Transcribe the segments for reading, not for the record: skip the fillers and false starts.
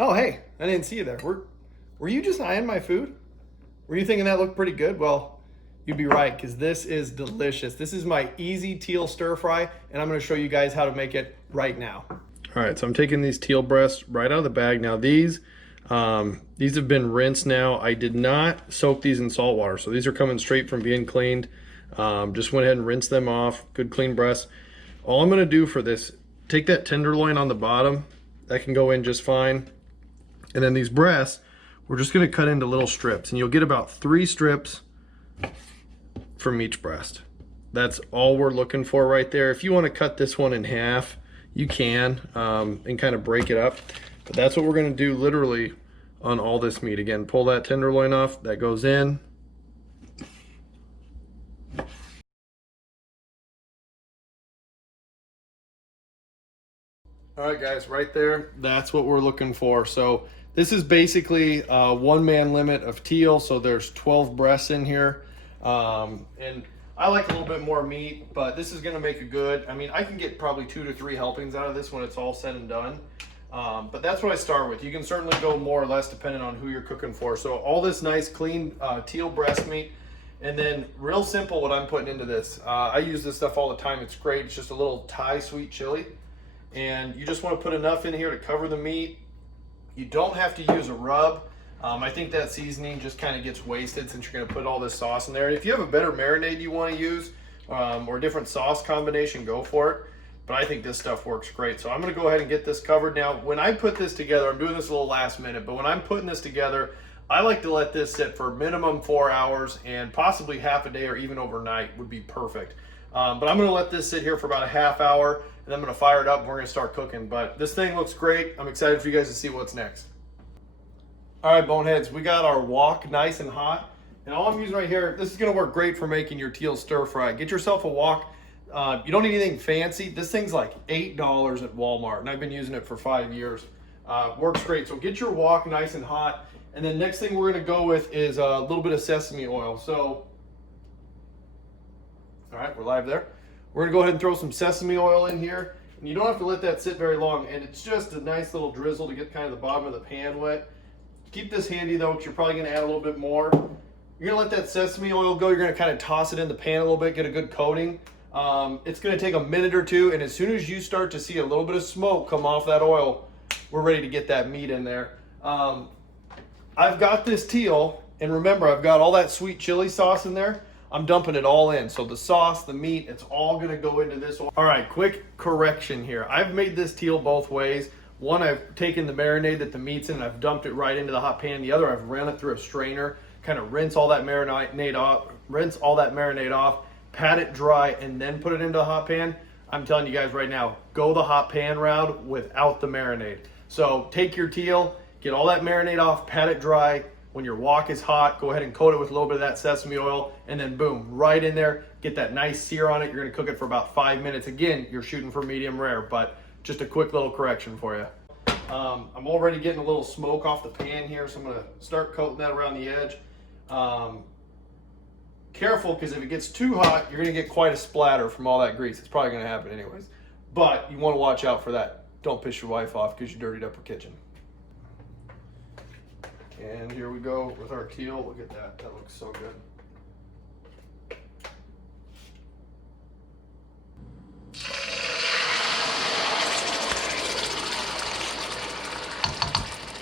Oh, hey, I didn't see you there. Were you just eyeing my food? Were you thinking that looked pretty good? Well, you'd be right, because this is delicious. This is my easy teal stir fry, and I'm gonna show you guys how to make it right now. All right, so I'm taking these teal breasts right out of the bag. Now these have been rinsed now. I did not soak these in salt water, so these are coming straight from being cleaned. Just went ahead and rinsed them off, good clean breasts. All I'm gonna do for this, take that tenderloin on the bottom, that can go in just fine. And then these breasts, we're just gonna cut into little strips, and you'll get about 3 strips from each breast. That's all we're looking for right there. If you wanna cut this one in half, you can, and kind of break it up. But that's what we're gonna do literally on all this meat. Again, pull that tenderloin off, that goes in. All right, guys, right there, that's what we're looking for. So this is basically a one-man limit of teal, so there's 12 breasts in here. And I like a little bit more meat, but this is gonna make a good, I mean, I can get probably 2 to 3 helpings out of this when it's all said and done. But that's what I start with. You can certainly go more or less depending on who you're cooking for. So all this nice, clean teal breast meat, and then real simple what I'm putting into this. I use this stuff all the time. It's great. It's just a little Thai sweet chili. And you just want to put enough in here to cover the meat. You don't have to use a rub. I think that seasoning just kind of gets wasted since you're going to put all this sauce in there. If you have a better marinade you want to use, or a different sauce combination, go for it. But I think this stuff works great. So I'm going to go ahead and get this covered. Now, when I put this together, I'm doing this a little last minute, but when I'm putting this together, I like to let this sit for minimum 4 hours, and possibly half a day or even overnight would be perfect. But I'm going to let this sit here for about a half hour, and I'm going to fire it up and we're going to start cooking. But this thing looks great. I'm excited for you guys to see what's next. All right, boneheads, we got our wok nice and hot. And all I'm using right here, this is going to work great for making your teal stir fry. Get yourself a wok. You don't need anything fancy. This thing's like $8 at Walmart, and I've been using it for 5 years. Works great. So get your wok nice and hot. And then next thing we're going to go with is a little bit of sesame oil. So, all right, we're live there. We're gonna go ahead and throw some sesame oil in here. And you don't have to let that sit very long. And it's just a nice little drizzle to get kind of the bottom of the pan wet. Keep this handy though, because you're probably gonna add a little bit more. You're gonna let that sesame oil go. You're gonna kind of toss it in the pan a little bit, get a good coating. It's gonna take a minute or two. And as soon as you start to see a little bit of smoke come off that oil, we're ready to get that meat in there. I've got this teal, and remember, I've got all that sweet chili sauce in there. I'm dumping it all in. So the sauce, the meat, it's all gonna go into this oil. All right, quick correction here. I've made this teal both ways. One, I've taken the marinade that the meat's in and I've dumped it right into the hot pan. The other, I've ran it through a strainer, kind of rinse all that marinade off, pat it dry, and then put it into the hot pan. I'm telling you guys right now, go the hot pan route without the marinade. So take your teal, get all that marinade off, pat it dry. When your wok is hot, go ahead and coat it with a little bit of that sesame oil, and then boom, right in there, get that nice sear on it. You're gonna cook it for about 5 minutes. Again, you're shooting for medium rare, but just a quick little correction for you. I'm already getting a little smoke off the pan here, so I'm gonna start coating that around the edge. Careful, because if it gets too hot, you're gonna get quite a splatter from all that grease. It's probably gonna happen anyways, but you wanna watch out for that. Don't piss your wife off because you dirtied up her kitchen. And here we go with our teal. Look at that. That looks so good.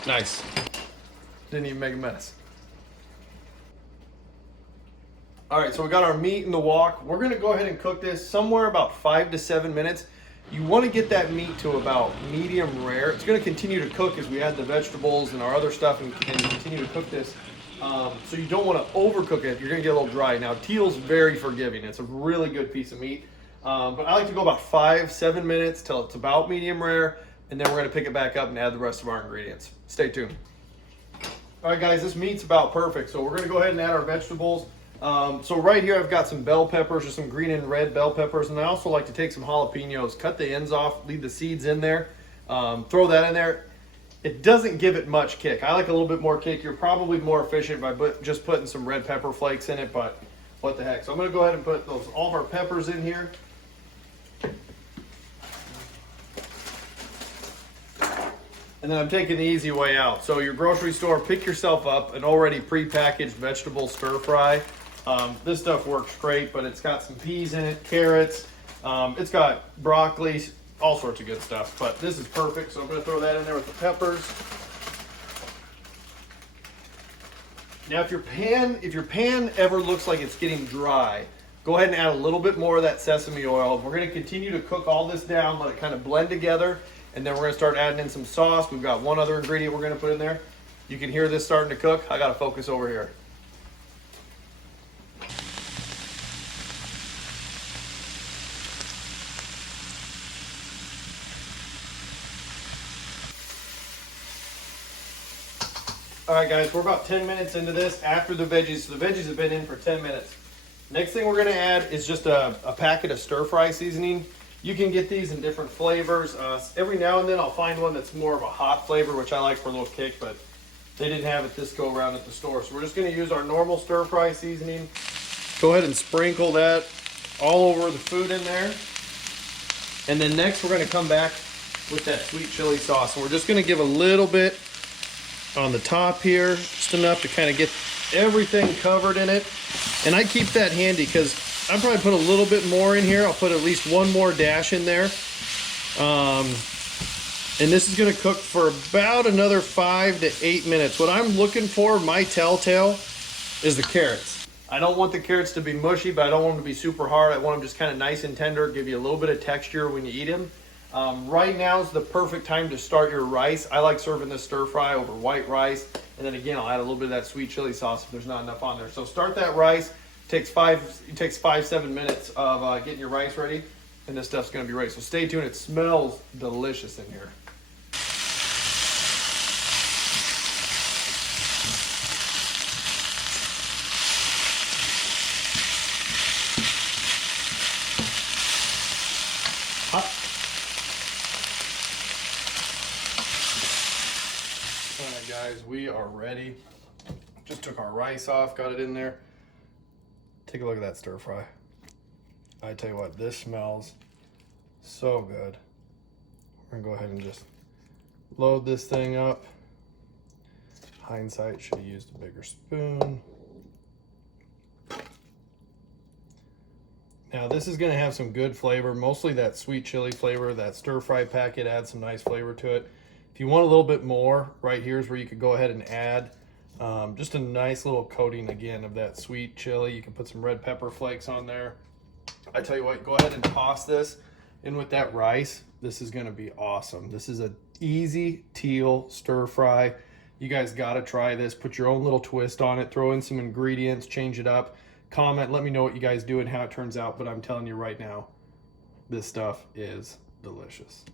Nice. Didn't even make a mess. All right, so we got our meat in the wok. We're gonna go ahead and cook this somewhere about 5 to 7 minutes. You want to get that meat to about medium rare. It's going to continue to cook as we add the vegetables and our other stuff and continue to cook this. So you don't want to overcook it. You're going to get a little dry. Now, teal's very forgiving. It's a really good piece of meat. But I like to go about 5-7 minutes till it's about medium rare, and then we're going to pick it back up and add the rest of our ingredients. Stay tuned. All right, guys, this meat's about perfect. So we're going to go ahead and add our vegetables. So right here I've got some bell peppers, or some green and red bell peppers, and I also like to take some jalapenos, cut the ends off, leave the seeds in there, throw that in there. It doesn't give it much kick. I like a little bit more kick. You're probably more efficient by just putting some red pepper flakes in it, but what the heck. So I'm going to go ahead and put all of our peppers in here. And then I'm taking the easy way out. So your grocery store, pick yourself up an already pre-packaged vegetable stir fry. This stuff works great, but it's got some peas in it, carrots, it's got broccoli, all sorts of good stuff. But this is perfect, so I'm gonna throw that in there with the peppers. Now if your pan ever looks like it's getting dry, go ahead and add a little bit more of that sesame oil. We're gonna continue to cook all this down, let it kind of blend together. And then we're gonna start adding in some sauce. We've got one other ingredient we're gonna put in there. You can hear this starting to cook. I gotta focus over here. All right, guys, we're about 10 minutes into this after the veggies. So the veggies have been in for 10 minutes. Next thing we're gonna add is just a packet of stir fry seasoning. You can get these in different flavors. Every now and then I'll find one that's more of a hot flavor, which I like for a little kick, but they didn't have it this go around at the store. So we're just gonna use our normal stir fry seasoning. Go ahead and sprinkle that all over the food in there. And then next we're gonna come back with that sweet chili sauce. And we're just gonna give a little bit on the top here, just enough to kind of get everything covered in it. And I keep that handy because I'll probably put a little bit more in here. I'll put at least one more dash in there. And this is gonna cook for about another 5 to 8 minutes. What I'm looking for, my telltale, is the carrots. I don't want the carrots to be mushy, but I don't want them to be super hard. I want them just kind of nice and tender, give you a little bit of texture when you eat them. Right now is the perfect time to start your rice. I like serving this stir fry over white rice. And then again, I'll add a little bit of that sweet chili sauce if there's not enough on there. So start that rice. It takes 5-7 minutes of getting your rice ready, and this stuff's gonna be ready. So stay tuned. It smells delicious in here. All right, guys, we are ready. Just took our rice off, got it in there. Take a look at that stir fry. I tell you what, this smells so good. We're gonna go ahead and just load this thing up. Hindsight, should have used a bigger spoon. Now this is gonna have some good flavor, mostly that sweet chili flavor. That stir fry packet adds some nice flavor to it. If you want a little bit more, right here is where you could go ahead and add just a nice little coating again of that sweet chili. You can put some red pepper flakes on there. I tell you what, go ahead and toss this in with that rice. This is gonna be awesome. This is an easy teal stir fry. You guys gotta try this. Put your own little twist on it. Throw in some ingredients, change it up. Comment, let me know what you guys do and how it turns out. But I'm telling you right now, this stuff is delicious.